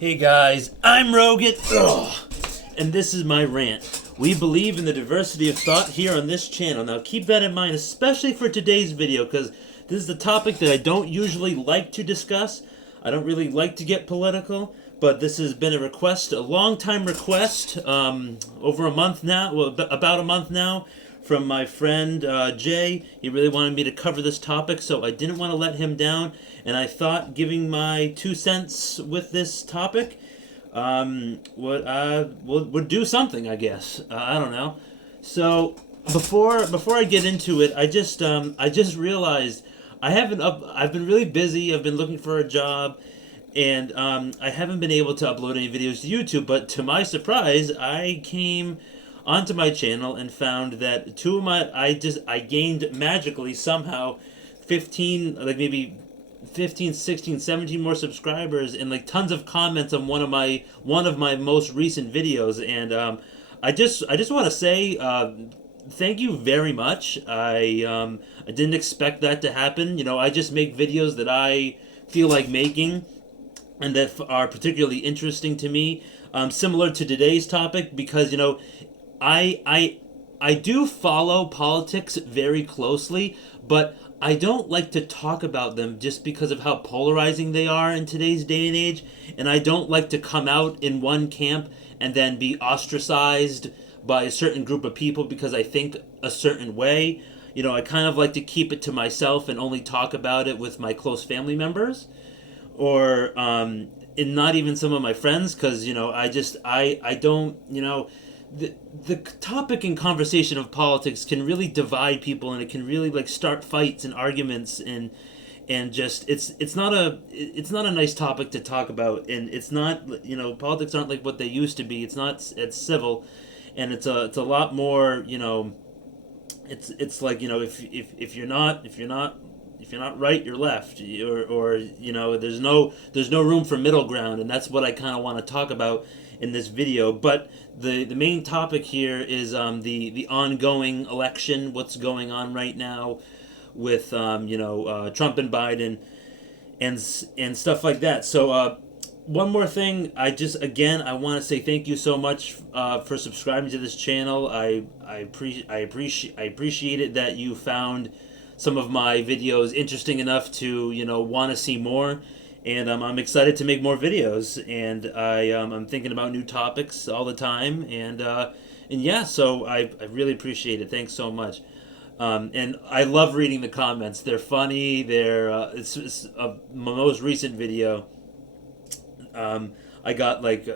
Hey guys, I'm Rogut, and this is my rant. We believe in the diversity of thought here on this channel. Now keep that in mind, especially for today's video, because this is the topic that I don't usually like to discuss. I don't really like to get political, but this has been a request, a long time request, over a month now, well, about a month now, from my friend Jay. He really wanted me to cover this topic, so I didn't want to let him down, and I thought giving my 2 cents with this topic would do something, I guess. I don't know. So before I get into it, I just realized I've been really busy. I've been looking for a job, and I haven't been able to upload any videos to YouTube. But to my surprise, I came onto my channel and found that I gained magically somehow 15, like maybe 15, 16, 17 more subscribers, and like tons of comments on one of my most recent videos. And I just want to say thank you very much. I didn't expect that to happen. I just make videos that I feel like making and that are particularly interesting to me, similar to today's topic, because I do follow politics very closely, but I don't like to talk about them just because of how polarizing they are in today's day and age, and I don't like to come out in one camp and then be ostracized by a certain group of people because I think a certain way. I kind of like to keep it to myself and only talk about it with my close family members, or and not even some of my friends, because I don't the topic and conversation of politics can really divide people, and it can really like start fights and arguments, and just it's not a nice topic to talk about, and it's not, politics aren't like what they used to be. It's civil, and it's a lot more, it's like, if you're not right, you're left, or there's no room for middle ground, and that's what I kind of want to talk about in this video. But the main topic here is the ongoing election, what's going on right now with Trump and Biden and stuff like that. So one more thing, I want to say thank you so much for subscribing to this channel. I appreciate it that you found some of my videos interesting enough to want to see more, and I'm excited to make more videos, and I'm thinking about new topics all the time, and yeah, so I really appreciate it. Thanks so much. And I love reading the comments. They're funny. It's my most recent video. I got like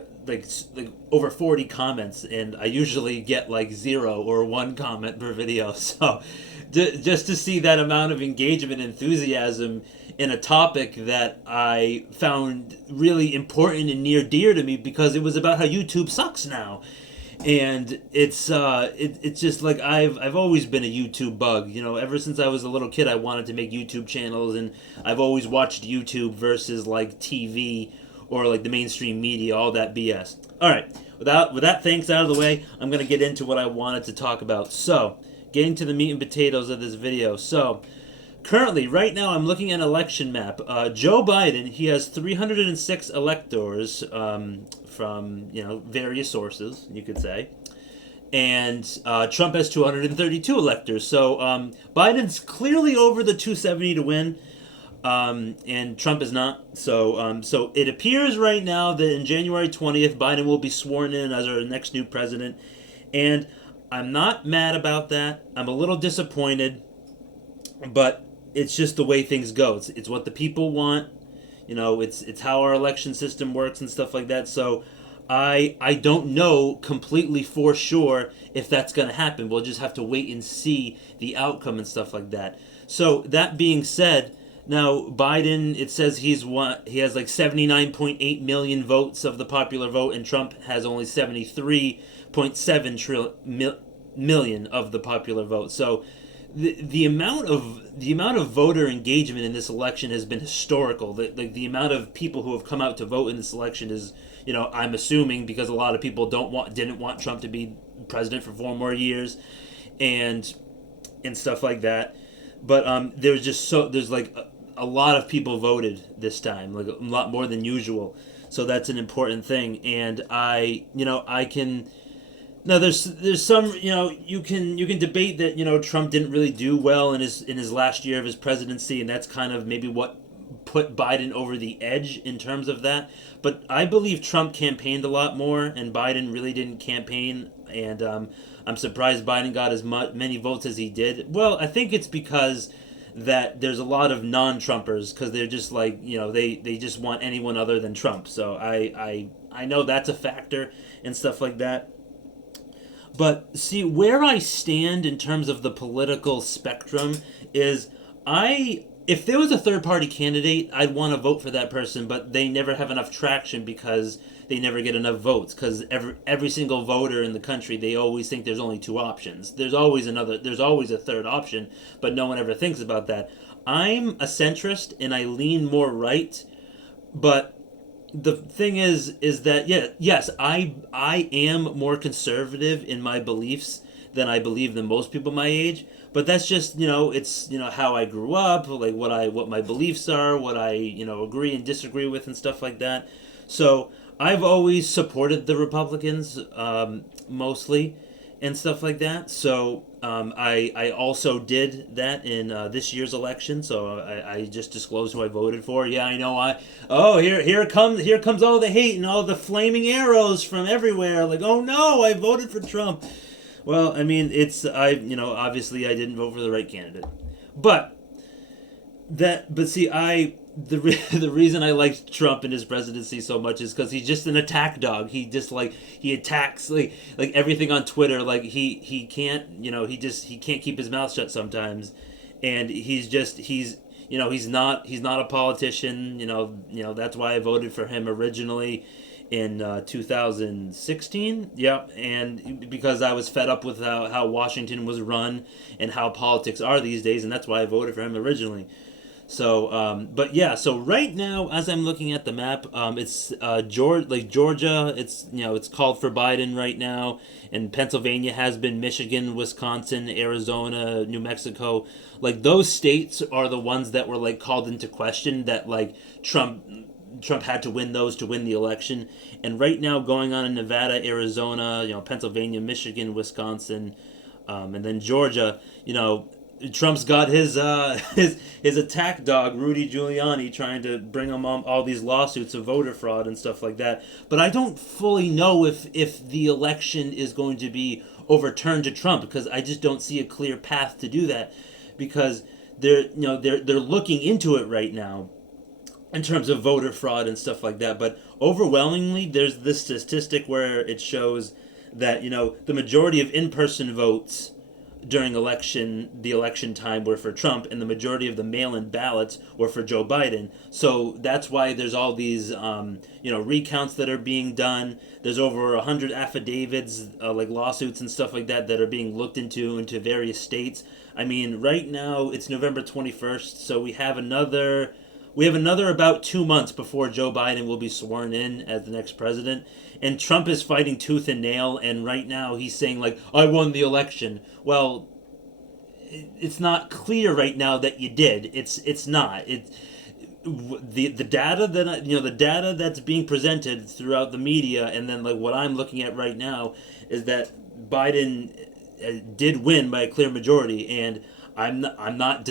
over 40 comments, and I usually get like 0 or 1 comment per video. So just to see that amount of engagement and enthusiasm in a topic that I found really important and near dear to me, because it was about how YouTube sucks now. And it's just like I've always been a YouTube bug. Ever since I was a little kid, I wanted to make YouTube channels, and I've always watched YouTube versus like TV or like the mainstream media, all that BS. All right, with that thanks out of the way, I'm gonna get into what I wanted to talk about. So, getting to the meat and potatoes of this video. So, currently, right now, I'm looking at an election map. Joe Biden, he has 306 electors from various sources, you could say, and Trump has 232 electors. So Biden's clearly over the 270 to win, and Trump is not. So it appears right now that in January 20th, Biden will be sworn in as our next new president, and I'm not mad about that. I'm a little disappointed, but it's just the way things go. It's what the people want. It's how our election system works and stuff like that. So I don't know completely for sure if that's going to happen. We'll just have to wait and see the outcome and stuff like that. So that being said, now Biden, it says he has like 79.8 million votes of the popular vote, and Trump has only 73.7 million of the popular vote. So the amount of voter engagement in this election has been historical. The amount of people who have come out to vote in this election is, I'm assuming because a lot of people didn't want Trump to be president for 4 more years, and stuff like that. But there's like a lot of people voted this time, like a lot more than usual. So that's an important thing, and I can. No, there's some, you can debate that, Trump didn't really do well in his last year of his presidency, and that's kind of maybe what put Biden over the edge in terms of that. But I believe Trump campaigned a lot more, and Biden really didn't campaign. And I'm surprised Biden got as many votes as he did. Well, I think it's because that there's a lot of non-Trumpers, because they're just like, they just want anyone other than Trump. So I know that's a factor and stuff like that. But see, where I stand in terms of the political spectrum is, if there was a third party candidate, I'd want to vote for that person, but they never have enough traction because they never get enough votes, because every single voter in the country, they always think there's only two options. There's always a third option, but no one ever thinks about that. I'm a centrist and I lean more right, but the thing is that, yes, I am more conservative in my beliefs than I believe than most people my age. But that's just, it's, how I grew up, like what my beliefs are, what I agree and disagree with and stuff like that. So I've always supported the Republicans, mostly, and stuff like that. So I also did that in this year's election. So I just disclosed who I voted for. Yeah, I know. Here comes all the hate and all the flaming arrows from everywhere. Like, oh no, I voted for Trump. Well, I mean, obviously I didn't vote for the right candidate, but see, the reason I liked Trump in his presidency so much is because he's just an attack dog. He attacks like everything on Twitter. Like he can't, he can't keep his mouth shut sometimes, and he's not a politician. That's why I voted for him originally in 2016. Yeah, and because I was fed up with how Washington was run and how politics are these days, and that's why I voted for him originally. So, but yeah, so right now, as I'm looking at the map, it's Georgia. It's called for Biden right now, and Pennsylvania has been, Michigan, Wisconsin, Arizona, New Mexico. Like those states are the ones that were like called into question, that like Trump had to win those to win the election. And right now, going on in Nevada, Arizona, Pennsylvania, Michigan, Wisconsin, and then Georgia, Trump's got his attack dog Rudy Giuliani trying to bring him all these lawsuits of voter fraud and stuff like that. But I don't fully know if the election is going to be overturned to Trump, because I just don't see a clear path to do that, because they're looking into it right now in terms of voter fraud and stuff like that. But overwhelmingly, there's this statistic where it shows that the majority of in-person votes during the election time were for Trump, and the majority of the mail-in ballots were for Joe Biden. So that's why there's all these recounts that are being done. There's over 100 affidavits, like lawsuits and stuff like that are being looked into various states. I mean, right now it's November 21st, so we have another about 2 months before Joe Biden will be sworn in as the next president. And Trump is fighting tooth and nail, and right now he's saying, like, I won the election. Well, it's not clear right now that you did. It's not. The data the data that's being presented throughout the media, and then like what I'm looking at right now, is that Biden did win by a clear majority, and I am not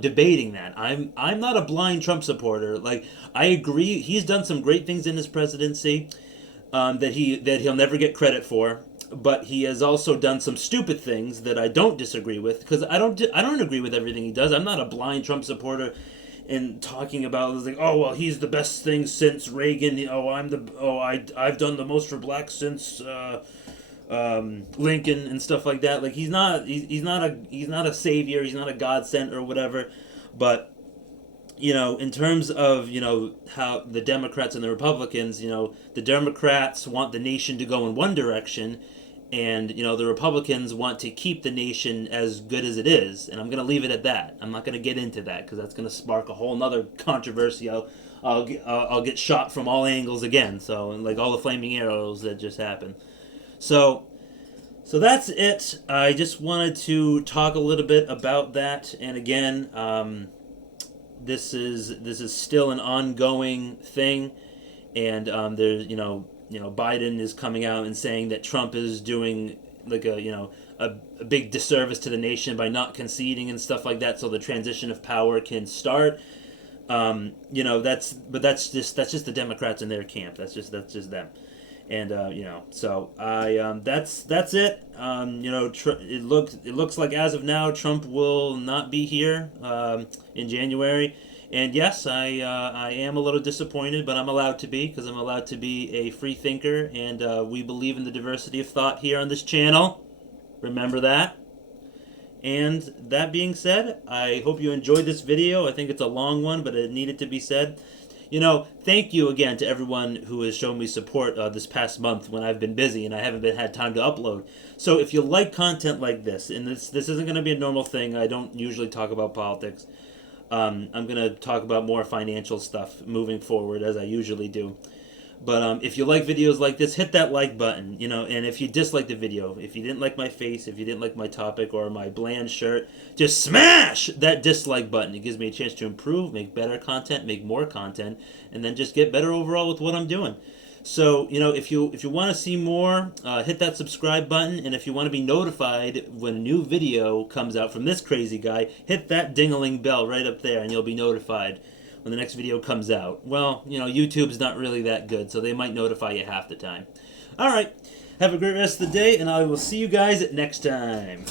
debating that. I'm not a blind Trump supporter. Like, I agree, he's done some great things in his presidency, that he'll never get credit for. But he has also done some stupid things that I don't disagree with, because I don't agree with everything he does. I'm not a blind Trump supporter and talking about, like, oh well, he's the best thing since Reagan. I've done the most for blacks since Lincoln and stuff like that. Like, he's not a savior. He's not a God sent or whatever. But in terms of how the Democrats and the Republicans, the Democrats want the nation to go in one direction, and the Republicans want to keep the nation as good as it is. And I'm going to leave it at that. I'm not going to get into that, because that's going to spark a whole nother controversy. I'll get shot from all angles again. So, like all the flaming arrows that just happened. So that's it. I just wanted to talk a little bit about that. And again, this is still an ongoing thing, and there's Biden is coming out and saying that Trump is doing like a big disservice to the nation by not conceding and stuff like that, so the transition of power can start. That's just the Democrats in their camp. That's just them. And so that's it. It looks like as of now Trump will not be here in January. And yes, I am a little disappointed, but I'm allowed to be, because I'm allowed to be a free thinker, and we believe in the diversity of thought here on this channel. Remember that. And that being said, I hope you enjoyed this video. I think it's a long one, but it needed to be said. Thank you again to everyone who has shown me support this past month when I've been busy and I haven't had time to upload. So if you like content like this, and this isn't going to be a normal thing, I don't usually talk about politics. I'm going to talk about more financial stuff moving forward, as I usually do. But if you like videos like this, hit that like button, and if you dislike the video, if you didn't like my face, if you didn't like my topic or my bland shirt, just smash that dislike button. It gives me a chance to improve, make better content, make more content, and then just get better overall with what I'm doing. So, if you want to see more, hit that subscribe button, and if you want to be notified when a new video comes out from this crazy guy, hit that ding-a-ling bell right up there, and you'll be notified when the next video comes out. Well, YouTube's not really that good, so they might notify you half the time. Alright, have a great rest of the day, and I will see you guys next time.